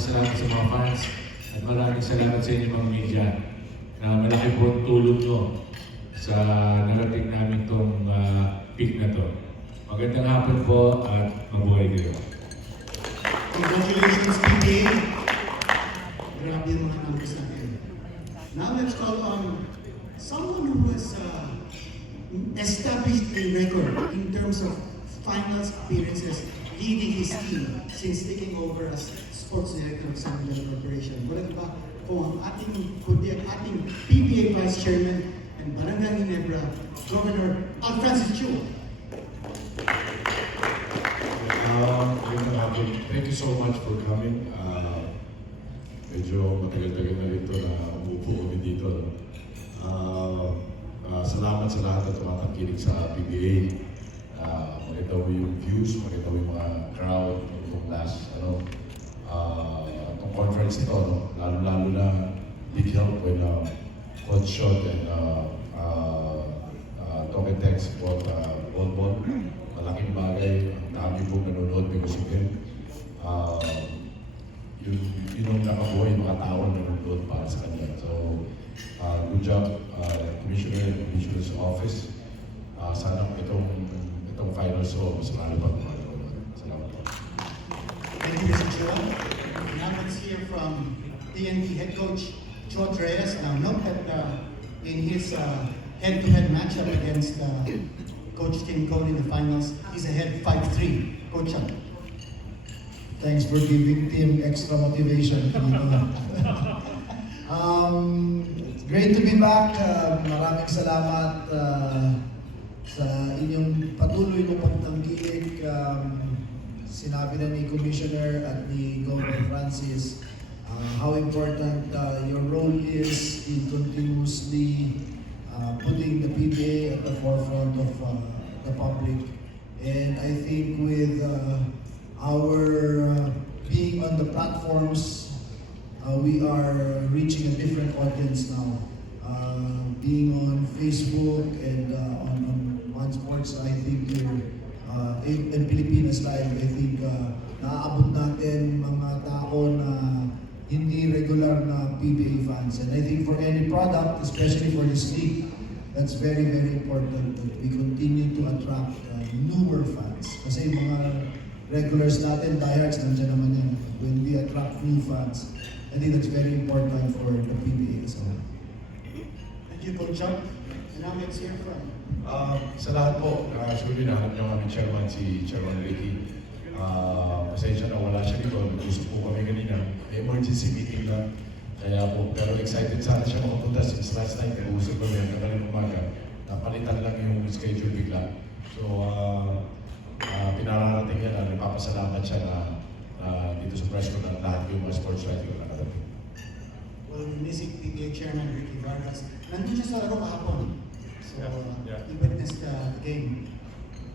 salamat sa mga fans at maraming salamat sa inyo mga media na malaki po ang tulong nyo sa narating namin itong peak na to. Magandang hapon po at mabuhay kayo. Congratulations, PBA. Grabe yung mga numbers natin. Now let's call on someone who has established a record in terms of finals appearances, leading his team since taking over as sports director of San Miguel Corporation. Wala ba kung kundi ang ating PBA Vice Chairman and Barangay Ginebra Governor Alfrancis Chu. Thank you so much for coming. Medyo matagal-tagal na rito na umupo kami dito. Salamat sa lahat na tumatangkilik sa PBA. Makita mo yung views, makita mo yung mga crowd, yung last, itong conference nito, lalo-lalo na big help when Coach Shot and Token Text bought Bonbon. Malaking bagay, ang dami po nanonood because of him. Yung nakabuhay yung mga tao na nanonood para sa kanya. So, good job, Commissioner's Office. Sana itong final show, mas marami pa kumagawa. Salamat po. Thank you, Mr. Chua. Now let's hear from TNT head coach George Reyes. Now note that in his head-to-head matchup against Coach Tim Cone in the finals, he's ahead 5-3. Coach Chuck. Thanks for giving Tim extra motivation. Great to be back. Maraming salamat sa inyong patuloy ng pagtangkilik. Sinabi na ni Commissioner at ni Governor Francis how important your role is in continuously putting the PBA at the forefront of the public. And I think with our being on the platforms, we are reaching a different audience now. Being on Facebook and on One Sports, I think in Pilipinas Live, I think naaabot natin mga tao na hindi regular na PBA fans. And I think for any product, especially for this league, that's very, very important that we continue to attract newer fans. Kasi mga regulars natin, diehards, nandiyan naman yan. When we attract new fans, I think that's very important for the PBA. So. Thank you, Coach Chuck. And now let's hear from Sa lahat po, siguro hinahanap niyo kami chairman, si Chairman Ricky. Pasensya na wala siya dito. Gusto po kami kanina. Emergency meeting lang. Kaya po, pero excited sana siya makapunta since last night. Nag-uusap kami ang kagaling umaga. Napalitan lang yung schedule bigla. So, pinararating niya na nagpapasalamat siya na dito sa press ko na lahat yung mga sports writer na nakarating. well, missing PBA Chairman Ricky Vargas. Nandun siya sa laro kahapon. So, he witnessed the game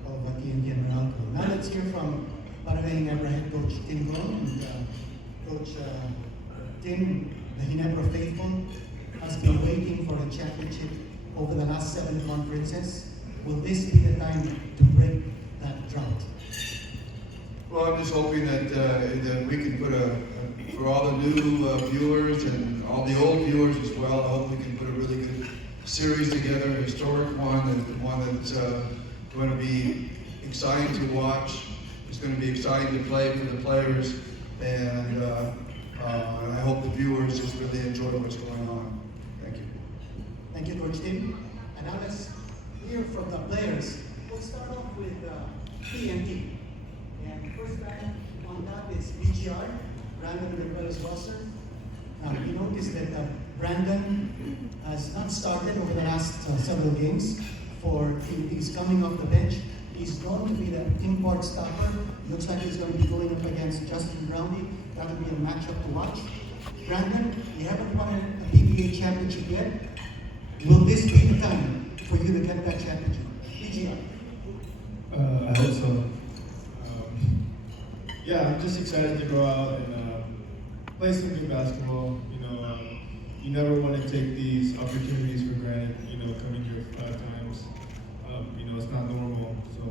of TNT and Ronaldo. Now let's hear from Barangay Ginebra head coach Tim Cone. And Coach Tim, the Ginebra faithful, has been waiting for a championship over the last 7 conferences. Will this be the time to break that drought? Well, I'm just hoping that we can put for all the new viewers and all the old viewers as well, I hope we can put a really good series together, a historic one that's going to be exciting to watch. It's going to be exciting to play for the players, and I hope the viewers just really enjoy what's going on. Thank you. Thank you, Coach Tim. And now let's hear from the players. We'll start off with TNT. And first man on that is BGR, Brandon Rivera-Wasser. Now, you notice that Brandon has not started over the last several games for TNT. He's coming off the bench. He's going to be the import stopper. Looks like he's going to be going up against Justin Brownlee. That'll be a matchup to watch. Brandon, you haven't won a PBA championship yet. Will this be the time for you to get that championship? BGR. I hope so. Yeah, I'm just excited to go out and play some good basketball. You never want to take these opportunities for granted. Coming here 5 times. It's not normal. So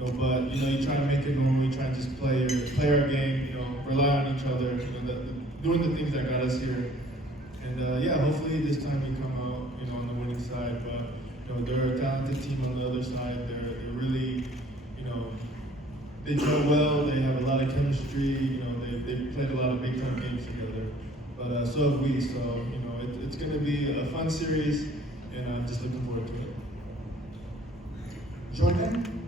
but you try to make it normal. You try to just play our game. Rely on each other. Doing the things that got us here. And yeah, hopefully this time we come out, on the winning side. But they're a talented team on the other side. They're really, they play well. They have a lot of chemistry. They've played a lot of big time games together. But so have we. So it's going to be a fun series, and I'm just looking forward to it. Jordan?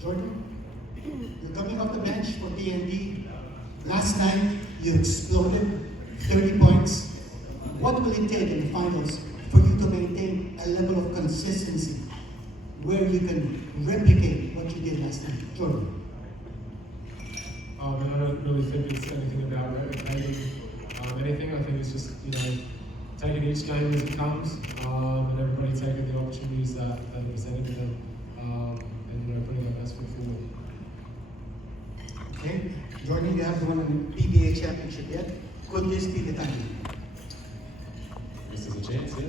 Jordan? You're coming off the bench for TNT. Last night, you exploded 30 points. What will it take in the finals for you to maintain a level of consistency where you can replicate what you did last night? Jordan? And I don't really think it's anything about replicating anything. I think it's just, taking each game as it comes, and everybody taking the opportunities that are presented to them, and putting their best foot forward. Okay. Jordan, you haven't won an PBA championship yet. Could this be the time? Guess there's a chance, yeah.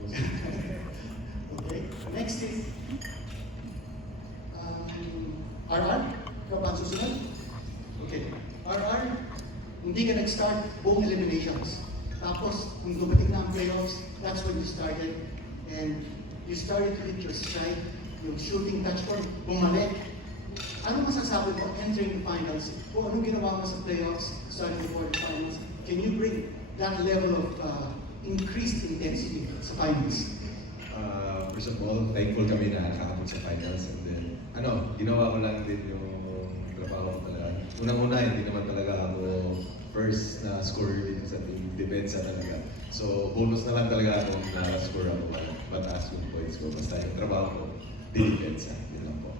We'll see. Okay. Next is RR. Ikaw ba ang susunod? Okay. RR, hindi ka nag-start buong eliminations. Tapos, kung dumating na ang playoffs, that's when you started. And you started to hit your stride. Yung shooting touch point, bumalik. Ano masasabi mo entering the finals? Kung anong ginawa mo sa playoffs, starting the quarterfinals, can you bring that level of increased intensity sa finals? First of all, thankful kami na nakakapag sa finals. And then, ginawa ko lang din yung trabaho ko talaga. Unang-una, hindi naman talaga ako first na scorer din sa team. Depensa talaga. So, bonus na lang talaga ako na-score ako mataas yung points ko. Basta yung trabaho ko, depensa. Yun lang po.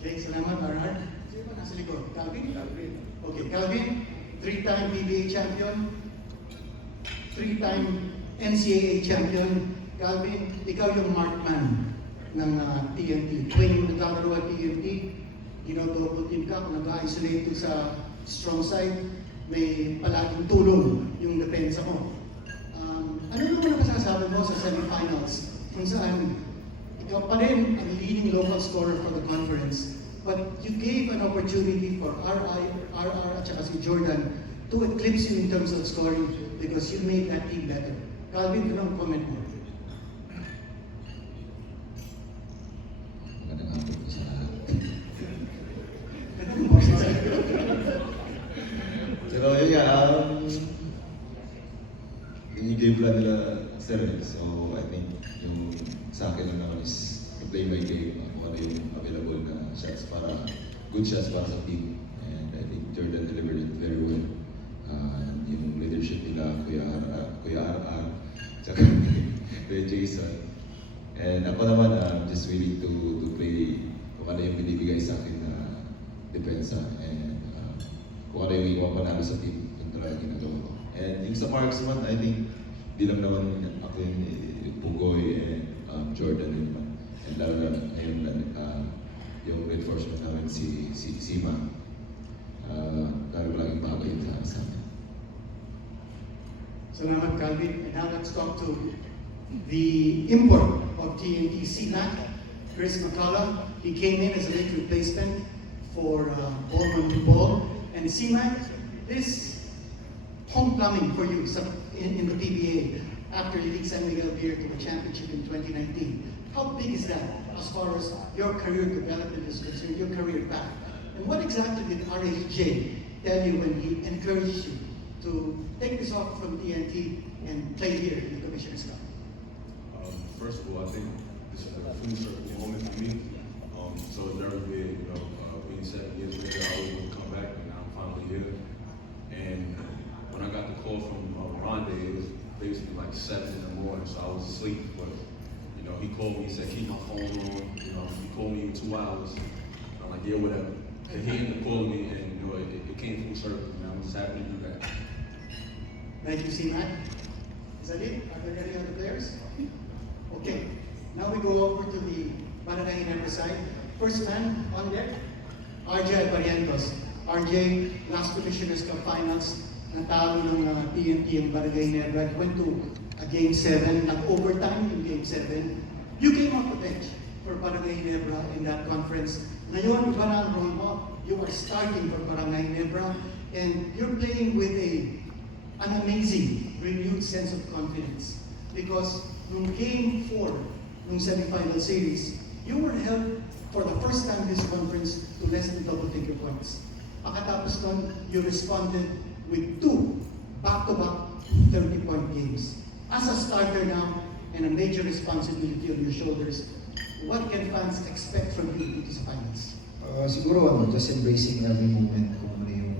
Okay, salamat, RR. Sino ba nasa likod? Calvin? Okay, Calvin, 3-time PBA champion, 3-time NCAA champion. Calvin, ikaw yung markman ng TNT. Tuwing naglalaro at TNT, double team ka, kung nag-isolate sa strong side, may palaging tulong yung depensa mo. Ano naman ang masasabi mo sa semifinals kung saan ikaw pa rin ang leading local scorer for the conference, but you gave an opportunity for RR at saka si Jordan to eclipse you in terms of scoring because you made that team better. Calvin, anong comment mo? Magandang hapon po sa lahat. Anong boses? Pero yun nga, yung game plan nila sir. So I think yung sa akin lang naman is to play my game, kung ano yung available na shots para, good shots para sa team. And I think Jordan delivered it very well. And yung leadership nila, Kuya RR, tsaka Kuya Jason. And ako naman, just willing to play kung ano yung binibigay sa akin na depensa. And kung ano yung iwan panalo sa team, yung talaga ginagawa ko. And yung sa Parks naman, I think, di lang naman ako yung Pugoy and Jordan din naman. And lalo na ngayon, yung reinforcement namin si Sima. Lalo laging bagay yun sa amin. Salamat, Calvin. And now let's talk to the import of TNT, CMAC, Chris McCullough. He came in as a late replacement for Ball. And CMAC, this homecoming for you in the PBA after you lead San Miguel Beer to the championship in 2019. How big is that as far as your career development is concerned, your career path? And what exactly did RHJ tell you when he encouraged you to take this off from TNT and play here in the Commissioner's Cup? First of all, I think this is a full circle moment for me. So it's never been, being 7 years later, I always want to come back, and now I'm finally here. And when I got the call from Rondé, it was basically like 7 in the morning, so I was asleep. But he called me, he said, keep my phone on. He called me in 2 hours. I'm like, yeah, whatever. And he ended up calling me, and it came full circle. And I'm just happy to do that. Thank you, C-Mac. Is that it? Are there any other players? Okay. Now we go over to the Barangay Ginebra side. First man on deck, RJ Barrientos. RJ, last Commissioner's Cup Finals, natalo ng TNT ang Barangay Ginebra. It went to a Game 7, nag-overtime in Game 7. You came off the bench. for Barangay Ginebra in that conference. Ngayon, Barang Romo, you are starting for Barangay Ginebra, and you're playing with an amazing, renewed sense of confidence. Because nung Game 4, nung semifinal series, you were held for the first time this conference to less than double-figure points. Pagkatapos nun, you responded with 2 back-to-back 30-point games. As a starter now, and a major responsibility on your shoulders, what can fans expect from you in these finals? Siguro just embracing every moment kung ano yung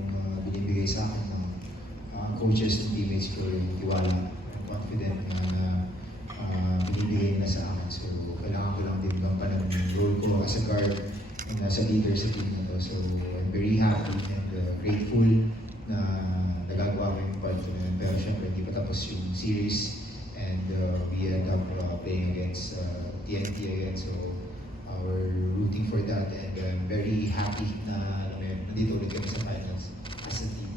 binibigay sa akin ng coaches and teammates ko, yung tiwala, yung confident na binibigay nila sa akin. So, kailangan ko lang din gampanan yung role ko as a guard and as a leader sa team na to. So, I'm very happy and grateful na nagagawa ko yung part ko na yun. Pero syempre, hindi pa tapos yung series and we end up playing against TNT again. So, we're rooting for that and I'm very happy na nandito ulit kami sa finals as a team.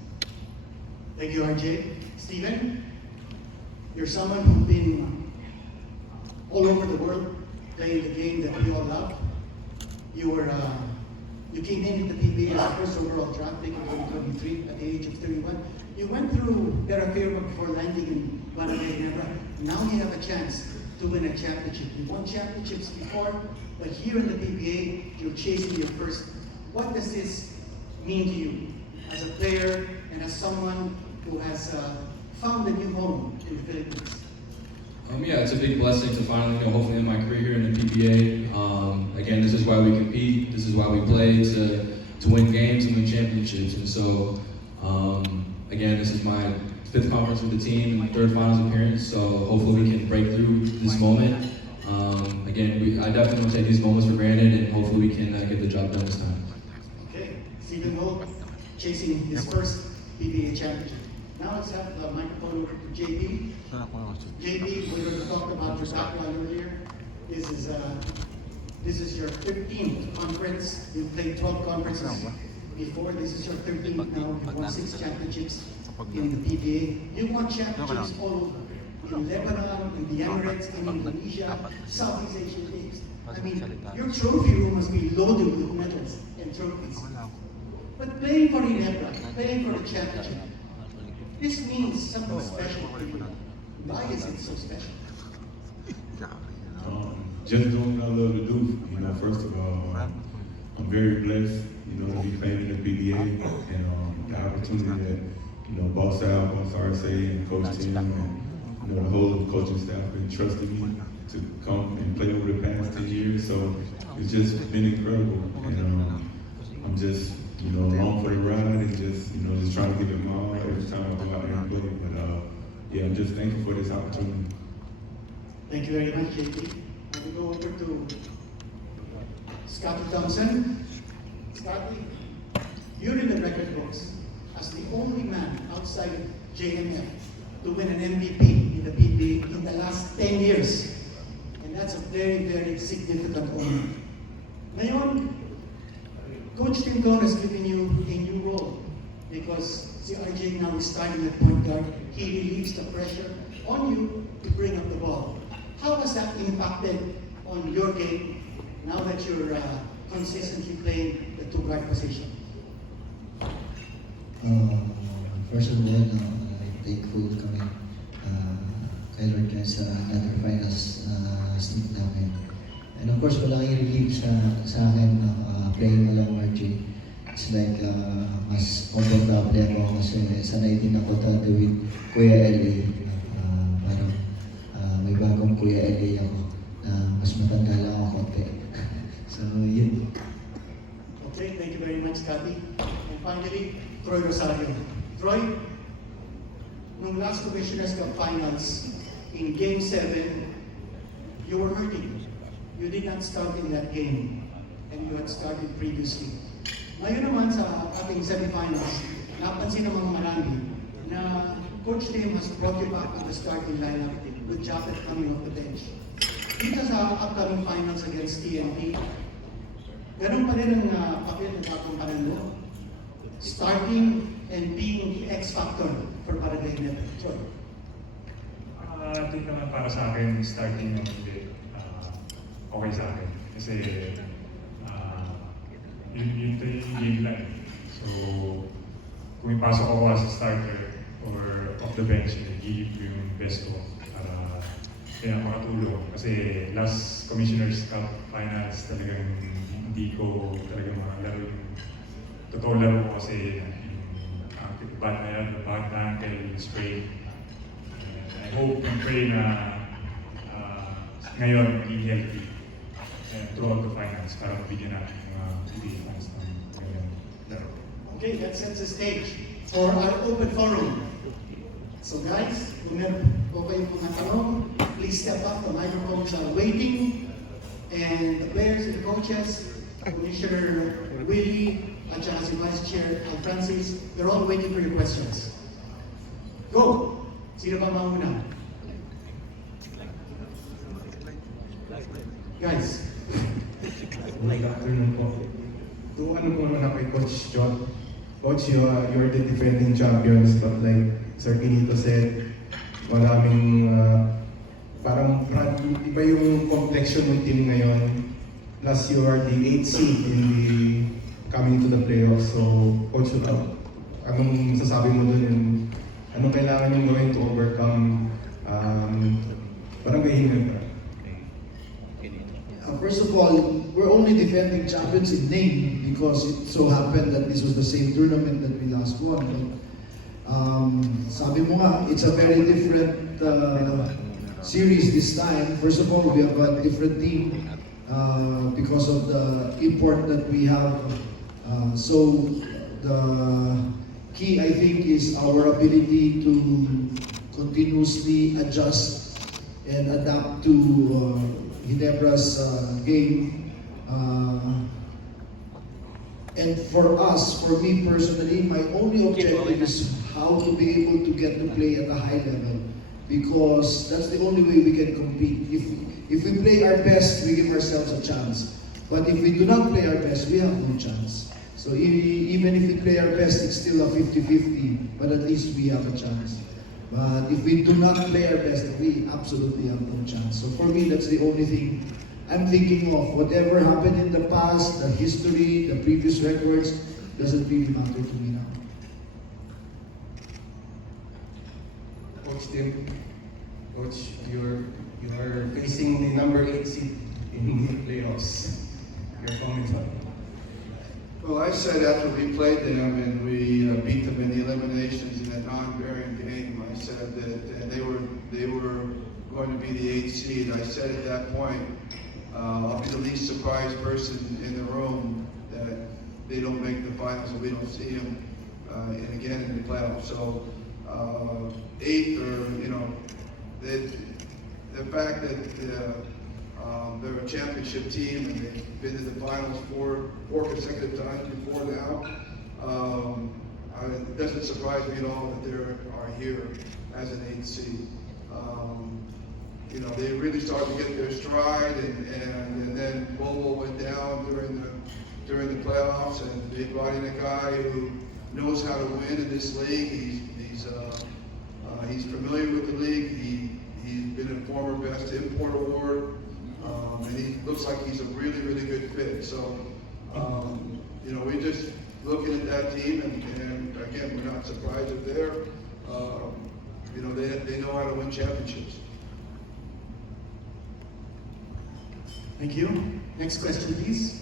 Thank you, RJ. Steven, you're someone who's been all over the world playing the game that we all love. You came in the PBA as the first overall draft pick in 2023 at the age of 31. You went through Terra Firma before landing in Barangay Ginebra. Now you have a chance to win a championship. You won championships before, but here in the PBA, you're chasing your first. What does this mean to you as a player and as someone who has found a new home in the Philippines? Yeah, it's a big blessing to finally, hopefully end my career here in the PBA. Again, this is why we compete. This is why we play to win games and win championships. And so, again, this is my 5th conference with the team and 3rd finals appearance. So hopefully we can break through this moment. Again, I definitely want to take these moments for granted, and hopefully we can get the job done this time. Okay, Stephen Holt chasing his first PBA championship. Now let's have the microphone over to JP. JP, we were going to talk about your background earlier. This is your 15th conference. You played 12 conferences before. This is your 13th now. You won 6 championships in the PBA. You won championships all over. In Lebanon, in the Emirates, in Indonesia, Southeast Asian Games. I mean, your trophy room must be loaded with medals and trophies. But playing for Ginebra, playing for the championship, this means something special for you. Why is it so special? Just doing what I love to do. First of all, I'm very blessed, to be playing in the PBA and the opportunity that, Boss Al, Boss RSA, and Coach Tim, and the whole coaching staff been trusting me to come and play over the past 10 years. So it's just been incredible, and I'm just, along for the ride and just trying to give it my all every time I go out there and play. But yeah, I'm just thankful for this opportunity. Thank you very much, JP. And we go over to Scotty Thompson. Scotty, you're in the record books as the only man outside of JML to win an MVP in the PBA in the last 10 years. And that's a very, very significant honor. Ngayon, Coach Tim Cone has given you a new role because si RJ now is starting at point guard. He relieves the pressure on you to bring up the ball. How has that impacted on your game now that you're consistently playing the 2 guard position? First of all, thankful kami kay Lord Ken sa another finals sneak namin. And of course, malaking relief sa akin playing along RJ. It's like mas comfortable ako kasi sanay din ako dati with Kuya Eli. Parang may bagong Kuya Eli ako na mas matanda lang ako konti. So, yun. Okay, thank you very much, Scotty. And finally, Troy Rosario. Troy, nung last Commissioner's Cup Finals, in Game 7, you were hurting. You did not start in that game, and you had started previously. Ngayon naman sa ating semifinals, napansin ng mga marami na Coach Tim has brought you back to the starting lineup with Japet coming off the bench. Dito sa upcoming finals against TNT, ganun pa rin ang papel na takumpanan mo. Starting and being the X factor for Barangay Ginebra. Troy. Di naman para sa akin, starting naman din okay sa akin. Kasi yun yung game lang. So, kung ipasok ako as a starter or off the bench, give yung best ko para kaya makatulong. Kasi last Commissioner's Cup Finals talagang hindi ko talaga makalaro yung totoo laro ko kasi yung bad na yan, the bad ankle sprain. And I hope and pray na ngayon maging healthy throughout the finals para mabigyan natin yung mga Pilipinas ng magandang laro. Okay, that sets the stage for our open forum. So guys, kung meron po kayong mga tanong, please step up. The microphones are waiting. And the players and the coaches, Commissioner Willie, at saka si Vice Chair Al Francis, they're all waiting for your questions. Go! Sino ba mauna? Guys. Good afternoon po. To ano po naman kay Coach John. Coach, you're the defending champions, but like Sir Quinito said, maraming parang iba yung complexion ng team ngayon. Plus you are the 8th seed in the coming to the playoffs. So, Coach, anong sasabi mo dun and anong kailangan yung gawin to overcome barangay ka? First of all, we're only defending champions in name because it so happened that this was the same tournament that we last won. But, sabi mo nga, it's a very different series this time. First of all, we have a different team because of the import that we have. So the key, I think, is our ability to continuously adjust and adapt to Ginebra's game. And for us, for me personally, my only objective is how to be able to get to play at a high level, because that's the only way we can compete. If we play our best, we give ourselves a chance. But if we do not play our best, we have no chance. So even if we play our best, it's still a 50-50, but at least we have a chance. But if we do not play our best, we absolutely have no chance. So for me, that's the only thing I'm thinking of. Whatever happened in the past, the history, the previous records, doesn't really matter to me now. Coach Tim, Coach, you are facing the number 8 seed in the playoffs. Your comment on it? Well, I said after we played them and we beat them in the eliminations in that non-variant game, I said that they were going to be the 8th seed. I said at that point, I'll be the least surprised person in the room that they don't make the finals and we don't see them again in the playoffs. So 8th, or the fact that they're a championship team and they've been to the finals four consecutive times before now. It doesn't surprise me at all that they are here as an 8th seed. They really started to get their stride, and then Bobo went down during the playoffs, and they brought in a guy who knows how to win in this league. He's familiar with the league. He's been a former Best Import Award. And he looks like he's a really, really good fit. So, we're just looking at that team, and again, we're not surprised if they're, they know how to win championships. Thank you. Next question, please.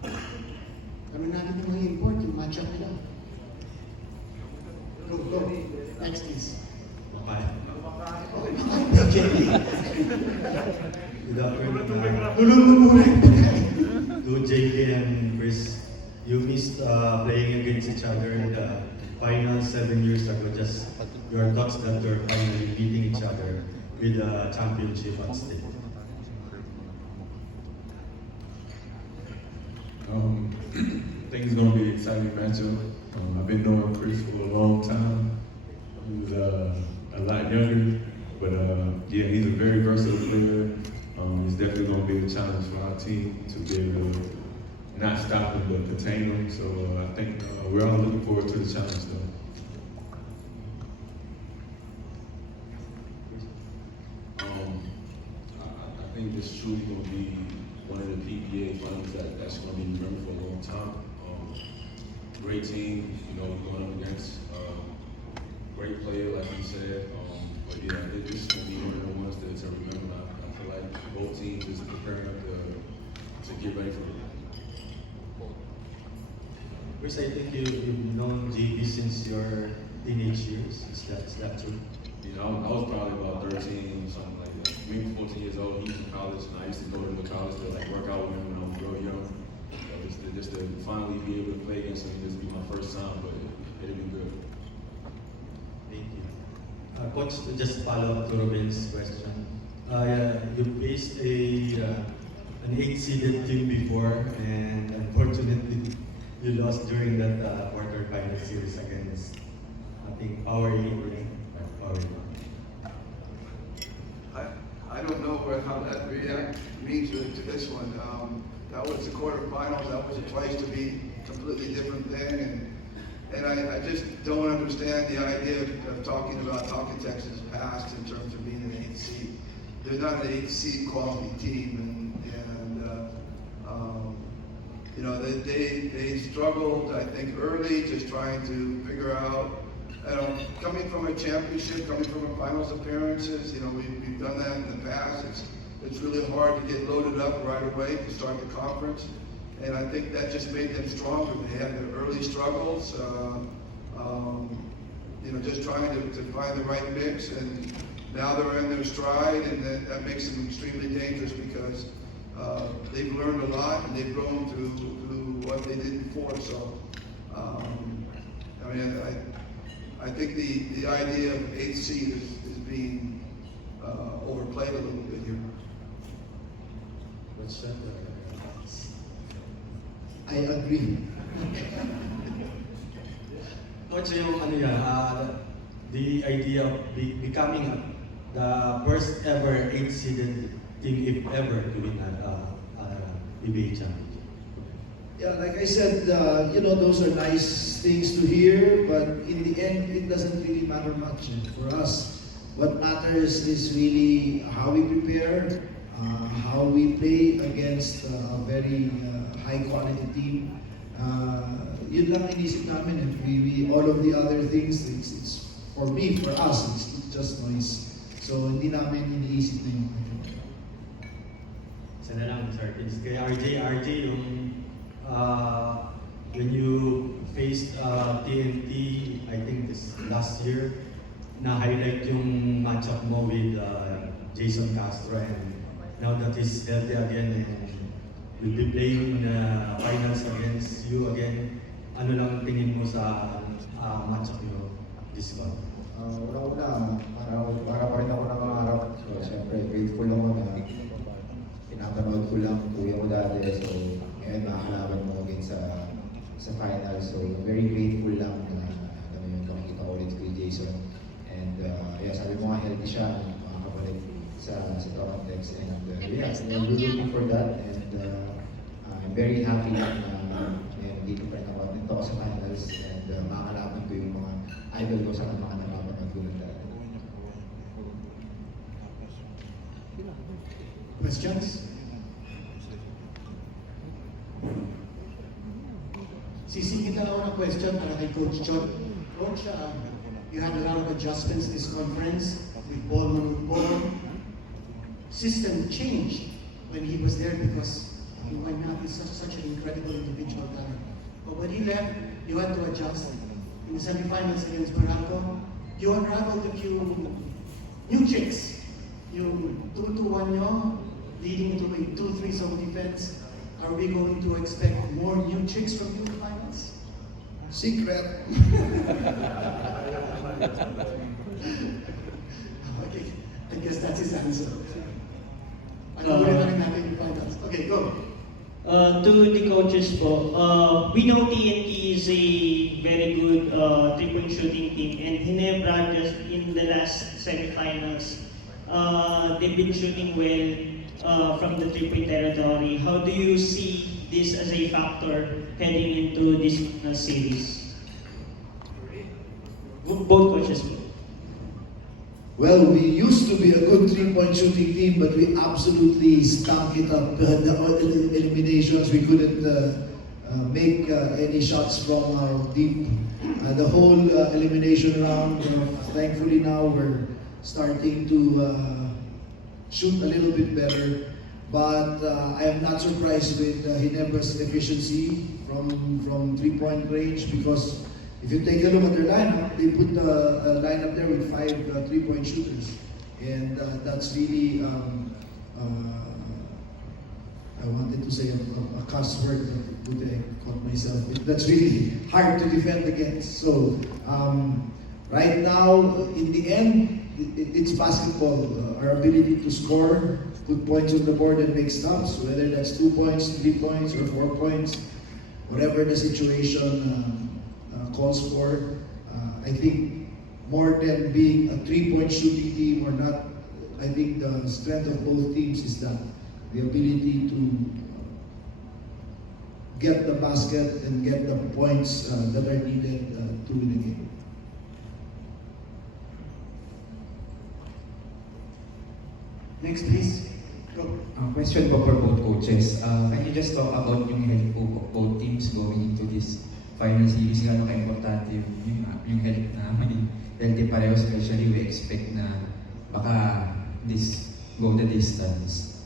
Kami natin yung mga import, yung matchup nila. Go. Next, please. Okay. Good afternoon. Lululunurin. To JK and Chris, you missed playing against each other in the final 7 years ago. Just your thoughts that you're finally beating each other with the championship at stake. I think it's going to be an exciting matchup. I've been knowing Chris for a long time. He was a lot younger, but he's a very versatile player. It's definitely going to be a challenge for our team to be able to not stop him but contain him. So I think we're all looking forward to the challenge, though. I think this is truly going to be one of the PBA finals that's going to be remembered for a long time. Great team, you know, going up against great player, like you said. But yeah, this is going to be one of the ones to remember. I feel like both teams is preparing up to get ready for it. Chris, I think you've known JB since your teenage years. Is that true? You know, I was probably about 13 or something like that. Maybe 14 years old. He was in college, and I used to go to the college to like work out with him when I was real young. So just to finally be able to play against him, this will be my first time, but it'll be good. Thank you. Coach, to just follow up to Ruben's question. You faced an 8-seeded team before, and unfortunately, you lost during that quarterfinal series against, I think, Power 8. Power 8. I don't know how that means to this one. That was the quarterfinals. That was a place to be completely different then, and I just don't understand the idea of talking about Talking Texas past in terms of being an 8th seed. They're not an 8th seed quality team, and you know they struggled. I think early, just trying to figure out. Coming from a championship, coming from a finals appearances, you know, we've done that in the past. It's really hard to get loaded up right away to start the conference, and I think that just made them stronger. They had their early struggles, you know, just trying to find the right mix, and now they're in their stride, and that makes them extremely dangerous because they've learned a lot and they've grown through what they did before. So, I mean, I think the idea of 8th seed is being overplayed a little bit here. What's that? I agree. Coach, yung ano yan, the idea of becoming the first ever 8-seeded team, if ever, to win PBA championship. Yeah, like I said, you know, those are nice things to hear, but in the end, it doesn't really matter much for us. What matters is really how we prepare, how we play against a very high-quality team. Yun lang inisip namin, and we all of the other things, it's for me, for us, it's just noise. So hindi namin iniisip na yun. Isa na lang, sir. Kay RJ, yung when you faced TNT, I think this last year, na-highlight yung matchup mo with Jason Castro, and now that he's healthy again and will be playing finals against you again, ano lang tingin mo sa matchup nyo this month? Una-una, para pa rin ako nangangarap. So, siyempre, grateful lang ako na pinapanood ko lang kuya mo dati. So, ngayon makakalaban mo again sa final. So, very grateful lang na nakikita ko ulit kay Jason. And, yeah, sabi mo nga healthy siya, makakabalik sa Torontex. And, yeah, we're looking for that. And, I'm very happy na dito pa rin ako. Dito ako sa finals. And, makakalaban ko yung mga idol ko sa mga napapanood ko lang dati. Questions? Sisingit na lang ako ng question para kay Coach John. Coach, you had a lot of adjustments this conference with Ballman. System changed when he was there because Wayne is such an incredible individual talent. But when he left, you had to adjust. In the semifinals against Barranco, you unraveled a few new tricks. Yung 2-2-1 nyo, leading to a 2-3 zone defense. Are we going to expect more new tricks from you in the finals? Secret. Okay, I guess that's his answer. Ano ulit na rin natin yung finals? Okay, go. To the coaches po, we know TNT is a very good three-point shooting team, and Ginebra just in the last semifinals, they've been shooting well from the three-point territory. How do you see this as a factor heading into this series? Both coaches po. well, we used to be a good three-point shooting team, but we absolutely stunk it up. The eliminations, we couldn't make any shots from deep. The whole elimination round, thankfully now we're starting to shoot a little bit better. But I am not surprised with Ginebra's efficiency from three-point range, because if you take a look at their lineup, they put a lineup there with 5 three-point shooters. And that's really, I wanted to say a cuss word, but I caught myself. That's really hard to defend against. So right now, in the end, it's basketball. Our ability to score, put points on the board and make stops, whether that's 2 points, 3 points, or 4 points, whatever the situation calls for. I think more than being a three-point shooting team or not, I think the strength of both teams is that the ability to get the basket and get the points that are needed to win the game. Next, please. Go. Question po for both coaches. Can you just talk about yung health po of both teams going into this final series? Gano'n ka-importante yung health namin. Healthy pareho, especially we expect na baka this go the distance.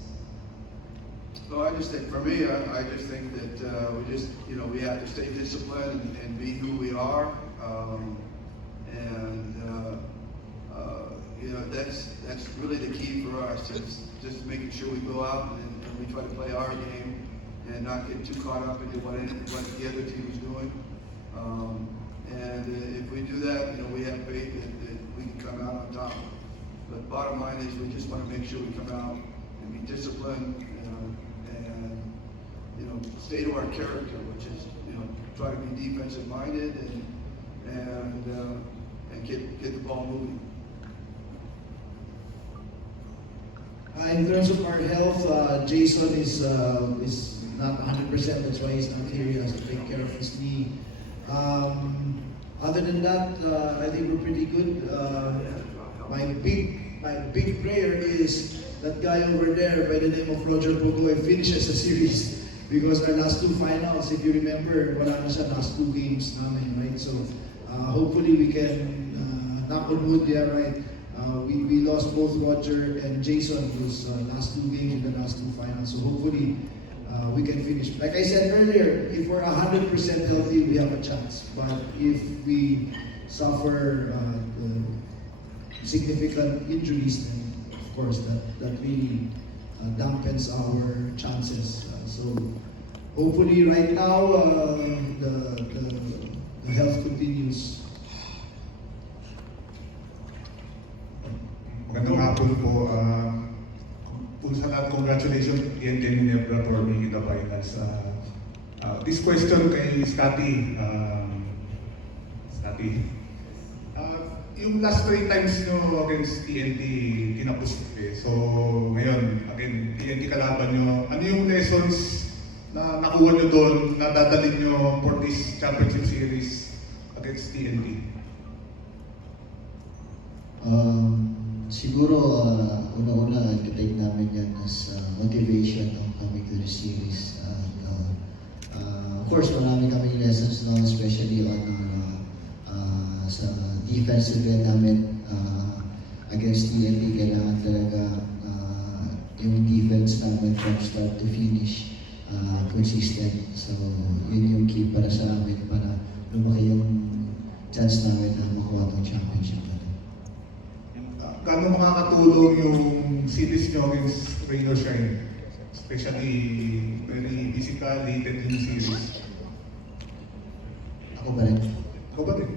So I just think, for me, I just think that we have to stay disciplined and be who we are, that's really the key for us. It's just making sure we go out and we try to play our game and not get too caught up into what the other team is doing. And if we do that, we have faith that we can come out on top. But bottom line is, we just want to make sure we come out and be disciplined and stay to our character, which is try to be defensive minded and get the ball moving. In terms of our health, Jason is not 100%. That's why he's not here. He has to take care of his knee. Other than that, I think we're pretty good. My big prayer is that guy over there by the name of Roger Pogoy finishes the series, because our last 2 finals, if you remember, wala na siya last 2 games namin, right? So hopefully we can knock on wood, yeah, right? We lost both Roger and Jason those last 2 games in the last 2 finals. So hopefully we can finish. Like I said earlier, if we're 100% healthy, we have a chance. But if we suffer significant injuries, then of course that really dampens our chances. So hopefully right now the health continues. Magandang hapon po. Sa lahat, congratulations again kay Ginebra for making the finals. This question kay Scotty. Yung last 3 times nyo against TNT, kinapos eh. So ngayon, again, TNT kalaban nyo. Ano yung lessons na nakuha nyo doon, na dadalhin nyo for this championship series against TNT? Siguro, una-una, i-take namin yan as motivation coming to the series. Of course, marami kaming lessons, especially on sa defensive end namin against TNT. Kailangan talaga yung defense namin from start to finish consistent. So, yun yung key para sa amin, para lumaki yung chance namin na makuha itong championship. Gaano makakatulong yung series nyo against Rain or Shine? Especially very physically intense series. Ako ba rin? Ako ba rin?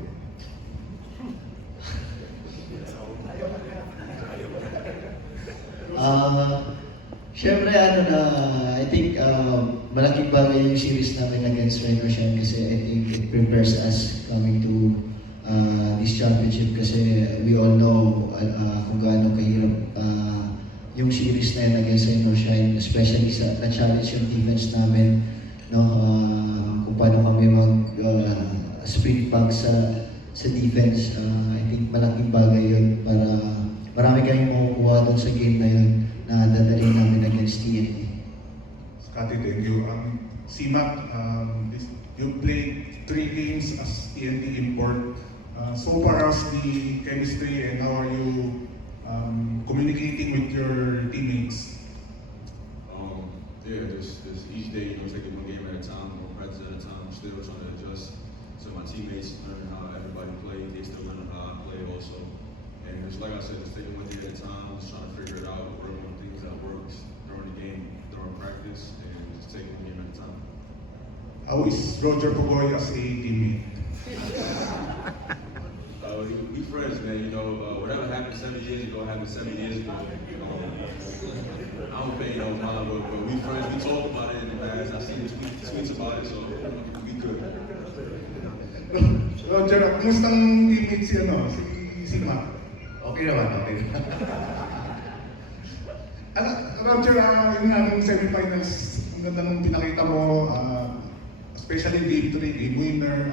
Siyempre, I think malaking bagay yung series namin against Rain or Shine, kasi I think it prepares us coming to this championship, kasi we all know kung gaano kahirap yung series na yun against Rain or Shine, especially sa na-challenge yung defense namin, no? Kung paano kami mag-sprint back sa defense. I think malaking bagay yun para marami kayong makukuha doon sa game na yun na dadalhin namin against TNT. Scotty, thank you. CMAC, you played 3 games as TNT import. So far as the chemistry and how are you communicating with your teammates? Yeah, there's each day, take it one game at a time, one practice at a time. I'm still trying to adjust to my teammates, learning how everybody plays. They still learning how I play also. And just like I said, just taking one day at a time, just trying to figure it out, work on things that works during the game, during practice, and just taking one game at a time. How is Roger Pugoy as a teammate? We friends, man. Whatever happened 7 years ago happened 7 years ago. I don't pay no mind, but we friends. We talk about it in the past. I seen the tweets about it, so we good. Roger, kumusta ang teammate si CMAC? Okay naman, okay. Roger, yung nga nung semifinals, ang ganda nung pinakita mo, especially game 3, game winner.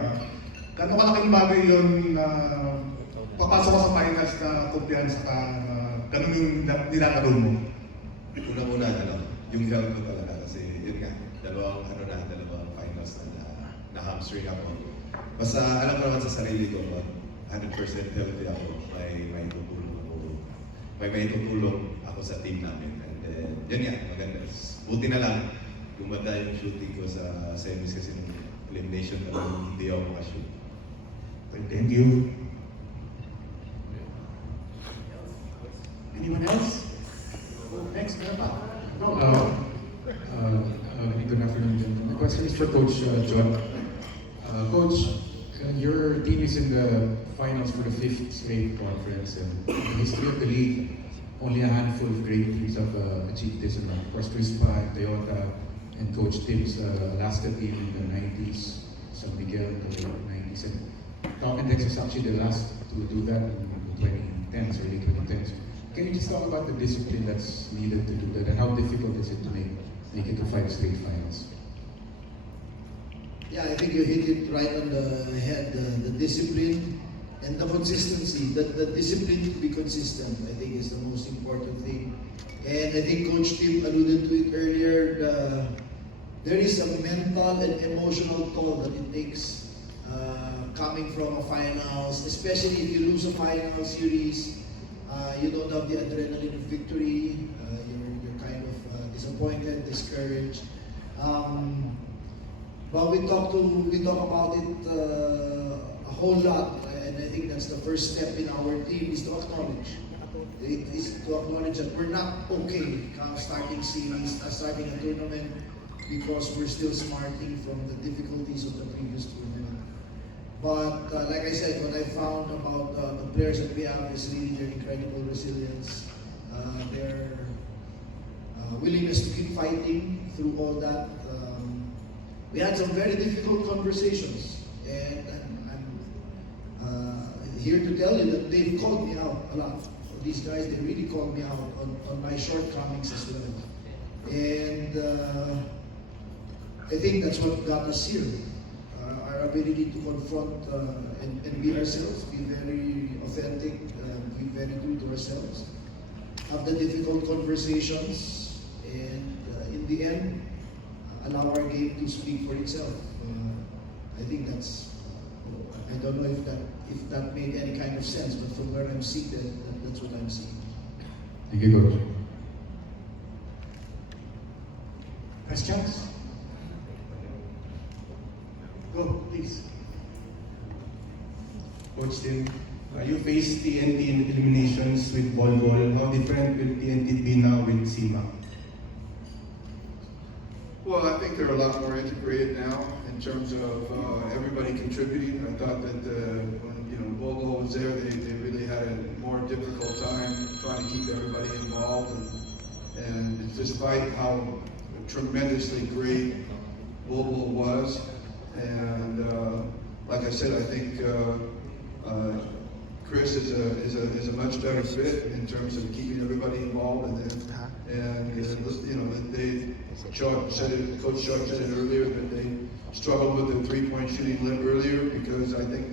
Gano'ng kalaking bagay yun na papasok ka sa finals na kumpiyansa ka, ganun yung nilalaro mo? Una-una, yung health ko talaga kasi yun nga, dalawang finals na hamstring ako. Basta alam ko naman sa sarili ko, 100% healthy ako, may tutulong ako sa team namin. And yun nga, maganda. Buti na lang, gumanda yung shooting ko sa semis kasi nung elimination talagang hindi ako makashoot. Thank you. Anyone else? Next, Grandpa. Good afternoon, gentlemen. The question is for Coach John. Coach, your team is in the finals for the 5th straight conference, and in the history of the league, only a handful of great teams have achieved this. And of course, Crispa, Toyota, and Coach Tim's Alaska team in the 90s, San Miguel in the late 90s. And Talkendex was actually the last to do that in the 2010s, early 2010s. Can you just talk about the discipline that's needed to do that, and how difficult is it to make it to 5 straight finals? Yeah, I think you hit it right on the head. The discipline and the consistency. The discipline to be consistent, I think, is the most important thing. And I think Coach Tim alluded to it earlier. There is a mental and emotional toll that it takes coming from a finals, especially if you lose a final series. You don't have the adrenaline of victory. You're kind of disappointed, discouraged. But we talk about it a whole lot, and I think that's the first step in our team is to acknowledge. It is to acknowledge that we're not okay starting series, starting a tournament, because we're still smarting from the difficulties of the previous tournament. But like I said, what I found about the players that we have is really their incredible resilience, their willingness to keep fighting through all that. We had some very difficult conversations, and I'm here to tell you that they've called me out a lot. These guys, they really called me out on my shortcomings as well. And I think that's what got us here. Our ability to confront and be ourselves, be very authentic, be very true to ourselves, have the difficult conversations, and in the end, allow our game to speak for itself. I think that's, I don't know if that made any kind of sense, but from where I'm seated, that's what I'm seeing. Thank you, Coach. Questions? Go, please. Coach Tim, you faced TNT in eliminations with Bol Bol. How different will TNT be now with CMAC? Well, I think they're a lot more integrated now in terms of everybody contributing. I thought that when Bol Bol was there, they really had a more difficult time trying to keep everybody involved, and despite how tremendously great Bol Bol was, and like I said, I think Chris is a much better fit in terms of keeping everybody involved, Coach Sharp said it earlier that they struggled with the three-point shooting limp earlier because I think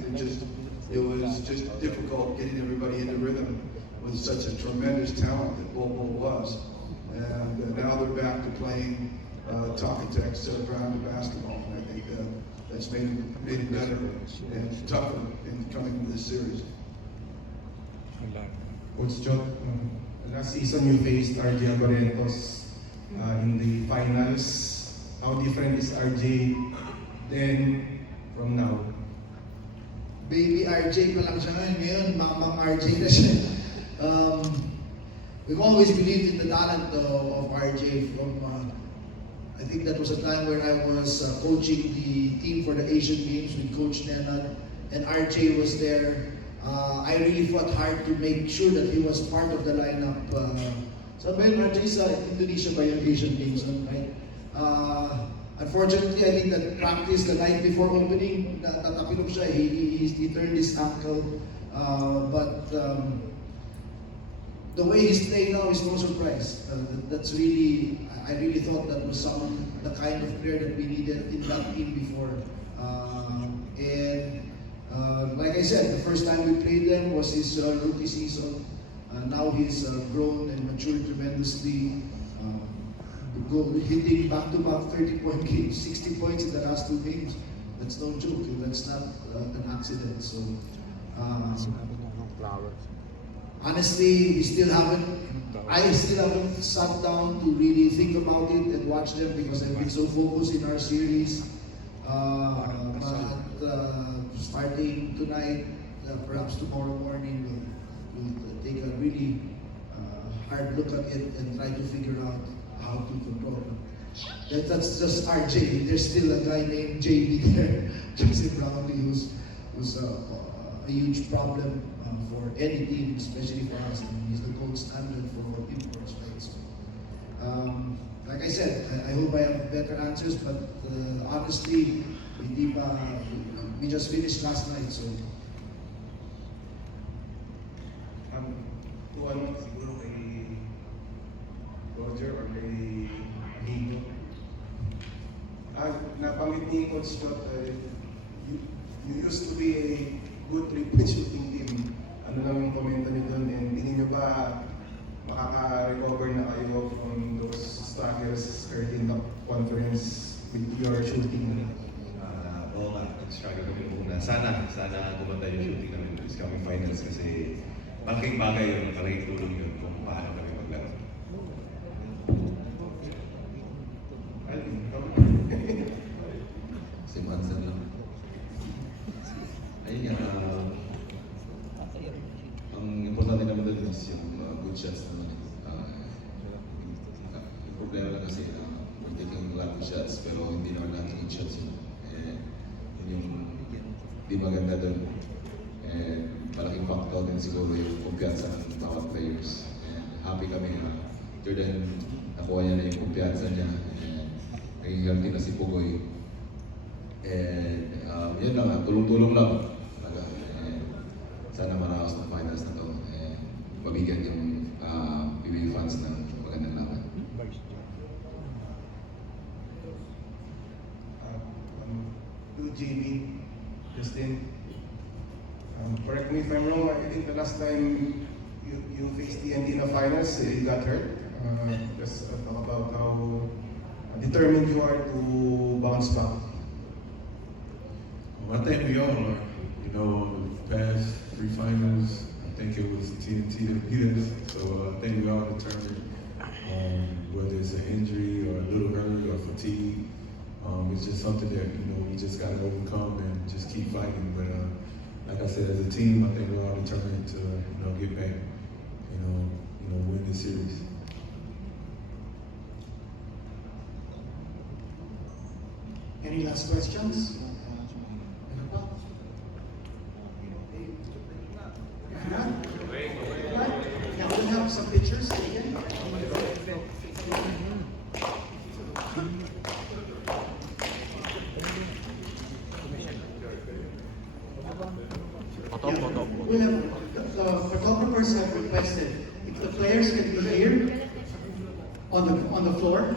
it was just difficult getting everybody into rhythm. with such a tremendous talent that Bobo was. And now they're back to playing Talkatex grounded basketball. And I think that's made it better and tougher in coming into this series. Coach Jot, last season you faced RJ Alvarentos in the finals. How different is RJ then from now? Baby RJ pa lang siya ngayon. Ngayon, Mamang RJ na siya. We've always believed in the talent of RJ from, I think that was a time where I was coaching the team for the Asian Games with Coach Nenad, and RJ was there. I really fought hard to make sure that he was part of the lineup. So ba yun, RJ, sa Indonesia ba yung Asian Games, right? Unfortunately, I think that practice the night before opening, natapilok siya. He turned his ankle. But the way he's playing now is no surprise. That's really, I really thought that was the kind of player that we needed in that team before. Like I said, the first time we played them was his rookie season. Now he's grown and matured tremendously. Hitting back-to-back 30-point games, 60 points in the last 2 games. That's no joke. That's not an accident. So, honestly, I still haven't sat down to really think about it and watch them because I've been so focused in our series. Starting tonight, perhaps tomorrow morning, we'll take a really hard look at it and try to figure out how to control it. That's just RJ. There's still a guy named JB there, Joseph Brownlee, who's a huge problem for any team, especially for us. I mean, he's the gold standard for imports, right? So, like I said, I hope I have better answers, but honestly, we just finished last night, so. Siguro kay Roger or kay Higo. Napanggit ni Coach Jot, you used to be a good three-point shooting team. Ano lang yung komento niyo doon, and tingin niyo ba makaka-recover na kayo from those struggles early in the conference with your shooting? Oo nga, nag-struggle kami muna. Sana kumanda yung shooting namin this coming finals kasi malaking bagay yun, malaking tulong yun kung paano kami maglaro. Si Mansan lang. Ayun nga, ang importante naman doon is yung good shots naman. Yung problema lang kasi we're taking a lot of shots pero hindi naman lahat good shots yun. Yung di maganda doon. Malaking factor din siguro yung kumpiyansa ng bawat players. And happy kami na Jordan, nakuha niya na yung kumpiyansa niya. Naging healthy na si Pugoy. And yun lang, tulong-tulong lang. Sana maraos ng finals na to. Mabigyan yung PBA fans ng magandang laban. To JB, Justin, correct me if I'm wrong, I think the last time you faced TNT in the finals, you got hurt. Just talk about how determined you are to bounce back. Well, I think we all are. You know, the past 3 finals, I think it was TNT that beat us. So I think we all determined, whether it's an injury or a little hurt or fatigue. It's just something that, we just got to overcome and just keep fighting. But like I said, as a team, I think we're all determined to, get back, win the series. Any last questions? Yeah, we'll have some pictures again. We'll have, the photographers have requested if the players can be here on the floor.